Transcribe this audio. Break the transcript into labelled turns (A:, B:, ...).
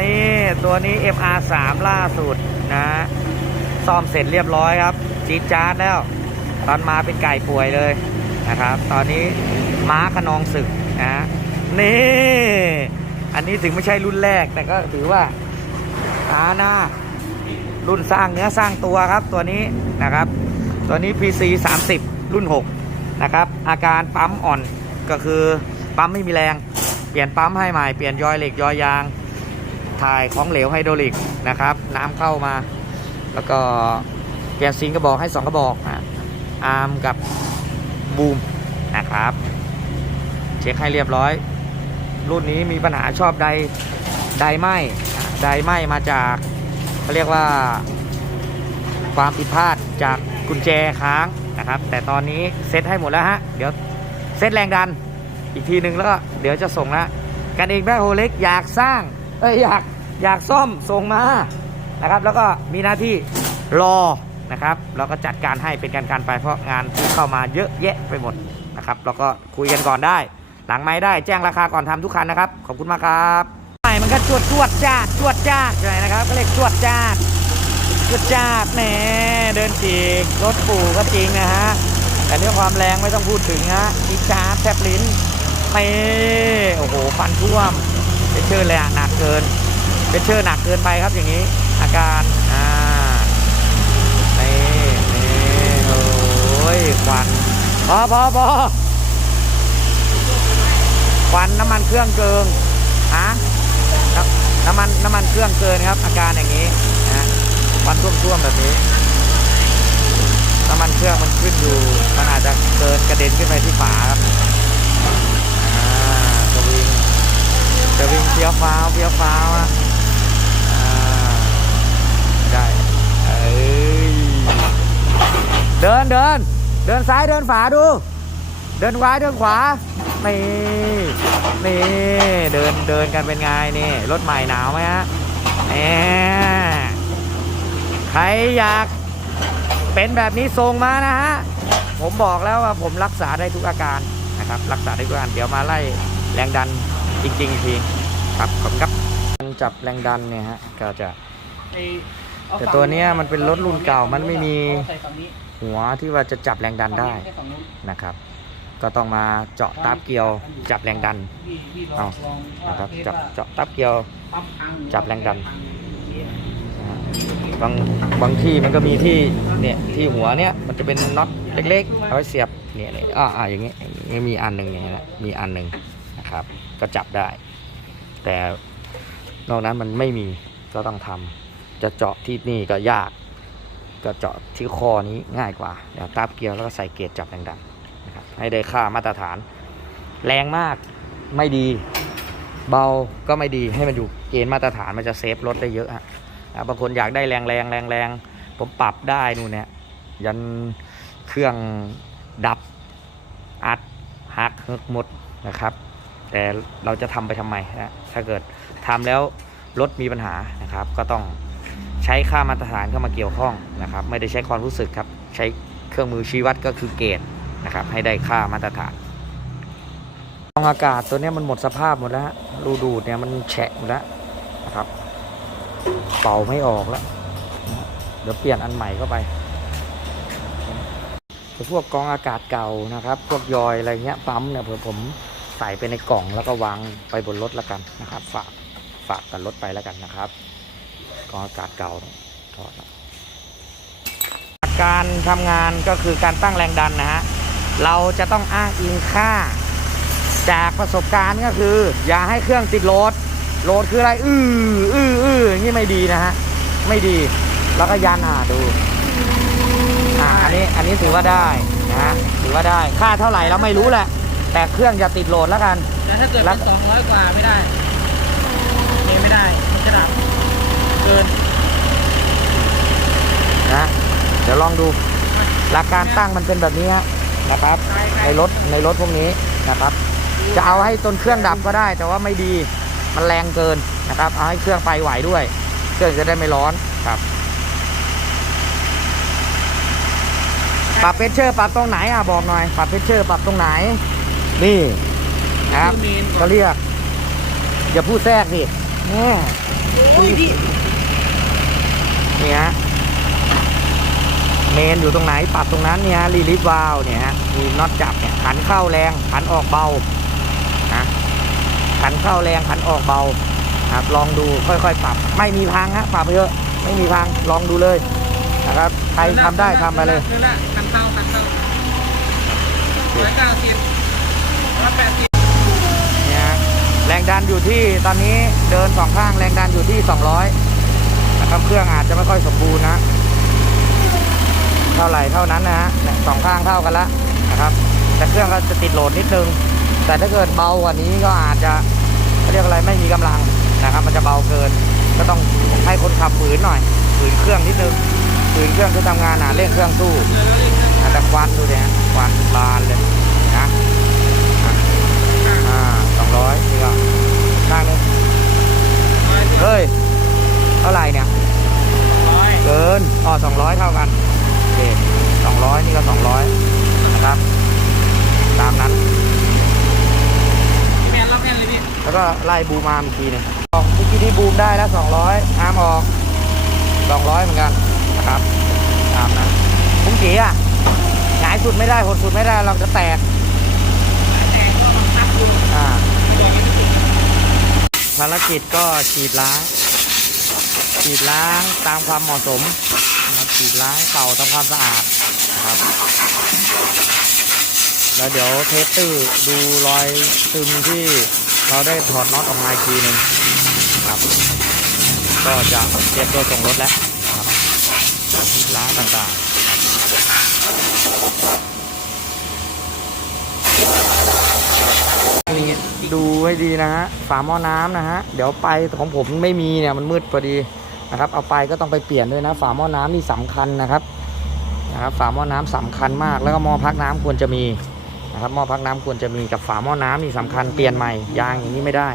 A: นี่ ตัวนี้ MR3 ล่าสุดนะซ่อมเสร็จเรียบร้อยครับ จีดจาร์ดแล้ว ตอนมาเป็นไก่ป่วยเลยนะครับ ตอนนี้ม้าขนองศึกนะนี่ อันนี้ถึงไม่ใช่รุ่นแรกแต่ก็ถือว่าอาหน้า รุ่นสร้างเนื้อสร้างตัวครับ ตัวนี้นะครับ ตัวนี้ PC 30 รุ่น 6 นะครับ อาการปั๊มอ่อนก็คือปั๊มไม่มีแรง เปลี่ยนปั๊มให้ใหม่ เปลี่ยนยอยเหล็กยอยยาง ถ่ายของเหลวไฮโดรลิกนะครับ น้ำเข้ามา แล้วก็เปลี่ยนซิงกระบอกให้ 2 กระบอกอะอาร์มกับบูมนะครับ เช็คให้เรียบร้อย รุ่นนี้มีปัญหาชอบไดไดไหมอะไดไหมมาจากเขาเรียกว่าความผิดพลาดจากกุญแจค้างนะครับ แต่ตอนนี้เซตให้หมดแล้วฮะ เดี๋ยวเซตแรงดันอีกทีหนึ่งแล้วก็เดี๋ยวจะส่งแล้วกันเองแม่โฮเล็กอยากสร้าง เอ้ยอยากอยากซ่อมส่งมานะครับ แล้วก็มีหน้าที่รอนะครับเราก็จัดการให้เป็นการการไปเพราะงานที่เข้ามาเยอะแยะไปหมดนะครับเราก็คุยกันก่อนได้ หลังไม้ได้แจ้งราคาก่อนทำทุกคันนะครับ ขอบคุณมากครับใหม่มันก็จวดจวดจ้าจวดจ้าใช่ไหมนะครับ ก็เรียกจวดจ้าดกระจาแหมเดินจีกรถปู่ก็จริงนะฮะแต่เรื่องความแรงไม่ต้องพูดถึงฮะอีจาร์แทบลิ้นไม่โอ้โหฟันท่วมเปเชอร์เลยอะหนัก เกินเปเชอร์หนักเกินไปครับอย่างนี้ อาการอ่านี่นี่โอ้ยควันพอพอพอควันน้ำมันเครื่องเกินฮะน้ำน้ำมันน้ำมันเครื่องเกินครับ อาการอย่างนี้นะควันท่วมๆแบบนี้น้ำมันเครื่องมันขึ้นอยู่ มันอาจจะเกินกระเด็นขึ้นไปที่ฝาครับ อ่าสวิง สวิงเฟี้ยวฟ้าวเฟี้ยวฟ้าวอะอ่าได้เอ้ยเดินเดินเดินซ้ายเดินขวาดู เดินซ้าเดินขวานี่นี่เดินเดินกันเป็นไงนี่รถใหม่หนาวไหมฮะแหมใครอยากเป็นแบบนี้ส่งมานะฮะผมบอกแล้วว่าผมรักษาได้ทุกอาการนะครับรักษาได้ทุกอาการเดี๋ยวมาไล่แรงดันจริงๆอีกที ครับขอบคุณครับจับแรงดันเนี่ยฮะก็จะแต่ตัวเนี้ยมันเป็นรถรุ่นเก่ามันไม่มีหัวที่ว่าจะจับแรงดันได้นะครับ ก็ต้องมาเจาะตับเกลียว จับแรงดันเอานะครับจับเจาะตับเกลียว จับแรงดันนะฮะบางบางที่มันก็มีที่เนี่ยที่หัวเนี่ยมันจะเป็นน็อตเล็กๆเอาไว้เสียบเนี่ยเนี่ยอ่าอ่าอย่างเงี้ยอย่างเงี้ยมีอันหนึ่งเนี่ยนะมีอันหนึ่งนะครับ ก็จับได้ แต่นอกนั้นมันไม่มีก็ต้องทำจะเจาะที่นี่ก็ยาก ก็เจาะที่คอนี้ง่ายกว่าเดี๋ยวตาบเกลียวแล้วก็ใส่เกจจับแรงดันะครับให้ได้ค่ามาตรฐาน แรงมากไม่ดี เบาก็ไม่ดีให้มันอยู่เกณฑ์มาตรฐานมันจะเซฟรถได้เยอะฮะอะบางคนอยากได้แรงแรงแรงแรงผมปรับได้นู่นเนี่ยยันเครื่องดับอัดหักเฮิกหมดนะครับ แต่เราจะทำไปทำไมนะถ้าเกิดทำแล้วรถมีปัญหานะครับ ก็ต้องใช้ค่ามาตรฐานเข้ามาเกี่ยวข้องนะครับ ไม่ได้ใช้ความรู้สึกครับ ใช้เครื่องมือชี้วัดก็คือเกณฑ์นะครับ ให้ได้ค่ามาตรฐานกรองอากาศตัวนี้มันหมดสภาพหมดแล้วรูดูดเนี่ยมันแฉะหมดแล้วนะครับ เป่าไม่ออกแล้วเดี๋ยวเปลี่ยนอันใหม่เข้าไปพวกกองอากาศเก่านะครับ พวกยอยอะไรเงี้ยปั๊มเนี่ยเผื่อผม ใส่ไปในกล่องแล้วก็วางไปบนรถแล้วกันนะครับ ฝากฝากกันรถไปแล้วกันนะครับกองอากาศเก่าถอดการทำงานก็คือการตั้งแรงดันนะฮะเราจะต้องอ้างอิงค่า จากประสบการณ์ก็คือ อย่าให้เครื่องติดโหลดโหลดคืออะไร อื้ออื้ออื้ออย่างนี้ไม่ดีนะฮะไม่ดีแล้วก็ยันอ่าดูอ่าอันนี้อันนี้ถือว่าได้นะฮะถือว่าได้ค่าเท่าไหร่เราไม่รู้แหละ แต่เครื่องอย่าติดโหลดแล้วกัน
B: แต่ถ้าเกิด
A: แล้
B: เป็
A: ว
B: นสองร้อยกว่าไม่ได้เมไม่ได้มันจะดับเกิน
A: นะเดี๋ยวลองดูหลักการตั้งมันเป็นแบบนี้ฮะนะครับ ในรถในรถพวกนี้นะครับ จะเอาให้ต้นเครื่องดับก็ได้ แต่ว่าไม่ดีมันแรงเกินนะครับ เอาให้เครื่องไปไหวด้วย เครื่องจะได้ไม่ร้อนครับปรับเพชเชอร์ปรับตรงไหนอะบอกหน่อย ปรับเพชเชอร์ปรับตรงไหน นี่นะครับ
B: เมนก่
A: ก็
B: อน
A: เรียก อย่าพูดแทรกสินี่
B: โอ้ยพี่
A: นี่ฮะเมนอยู่ตรงไหนปรับตรงนั้นเนี่ยรีลิฟวาลเนี่ยฮะมีน็อตจับเนี่ยขันเข้าแรงขันออกเบานะขันเข้าแรงขันออกเบาครับลองดูค่อยๆปรับ ไม่มีพังฮะปรับไปเถอะไม่มีพังลองดูเลยนะครับใครทำได้ทำไปเลย
B: คือละคันเข้าคันเข้าร้อยเก้าสิบร้อยแปดสิบ
A: เนี่ยแรงดันอยู่ที่ตอนนี้เดินสองข้างแรงดันอยู่ที่ 200นะครับเครื่องอาจจะไม่ค่อยสมบูรณ์นะ เท่าไหร่เท่านั้นนะฮะสองข้างเท่ากันละนะครับ แต่เครื่องก็จะติดโหลดนิดนึง แต่ถ้าเกิดเบากว่านี้ก็อาจจะเรียกอะไรไม่มีกำลังนะครับ มันจะเบาเกิน ก็ต้องให้คนขับฝืนหน่อยฝืนเครื่องนิดนึงฝืนเครื่องที่ทำงานหนาเร่งเครื่องสู้
B: แล้วเรียกเครื่อง
A: แต่ควันดูเนี่ยควันบานเลยนะอ่าสองร้อยนี่ก็ข้างนึง
B: ร้อยสิบ
A: เฮ้ย เท่าไหร่เนี่ย
B: ร้อย
A: เกิน อ๋อสองร้อยเท่ากัน โอเคสองร้อยนี่ก็สองร้อยนะครับ ตามนั้น
B: แมนรอบแมนเลยพี่
A: แล้ว ก็ไล่บูมอาร์มอีกทีนึงออกเมื่อกี้ที่บูมได้แล้วสองร้อยอาร์มออกสองร้อยเหมือนกันนะครับตามนั้นคุ้มจีอะหงายสุดไม่ได้หดสุดไม่ได้เราจะแตก
B: แต่ก็บังคับอยู่
A: อ่า
B: ตัวไม่ติด
A: ภารกิจก็ฉีดล้างฉีดล้างตามความเหมาะสมนะครับฉีดล้างเป่าทำความสะอาดนะครับ แล้วเดี๋ยวเทสตื้อดูรอยซึมที่ เราได้ถอดน็อตออกมาอีกทีหนึ่งครับ ก็จะเตรียมตัวส่งรถแล้วครับล้างต่างๆนี่ดูให้ดีนะฮะฝาหม้อน้ำนะฮะเดี๋ยวไปของผมไม่มีเนี่ยมันมืดพอดีนะครับ เอาไปก็ต้องไปเปลี่ยนด้วยนะ ฝาหม้อน้ำนี่สำคัญนะครับนะครับฝาหม้อน้ำสำคัญมากแล้วก็หม้อพักน้ำควรจะมี นะครับหม้อพักน้ำควรจะมีกับฝาหม้อน้ำนี่สำคัญเปลี่ยนใหม่ยางอย่างนี้ไม่ได้